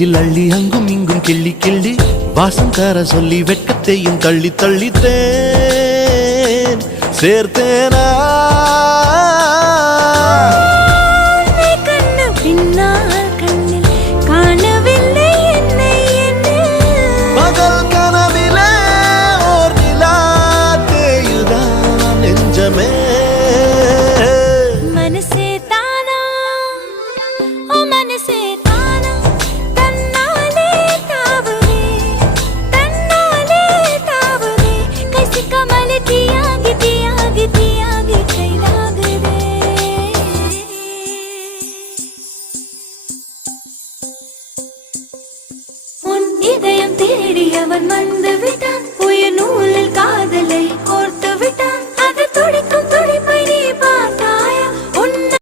நெஞ்சில் அள்ளி அங்கும் இங்கும் கிள்ளி கிள்ளி வாசம் தர சொல்லி வெட்கத்தையும் தள்ளி தள்ளித்தேன் சேர்த்தேனா பகல் கனவிலே ஓர் நிலா தேயுதான் நெஞ்சமே இதயம் தேடி அவன் வந்து விட்டான் உயிர் நூலில் காதலை கோர்த்து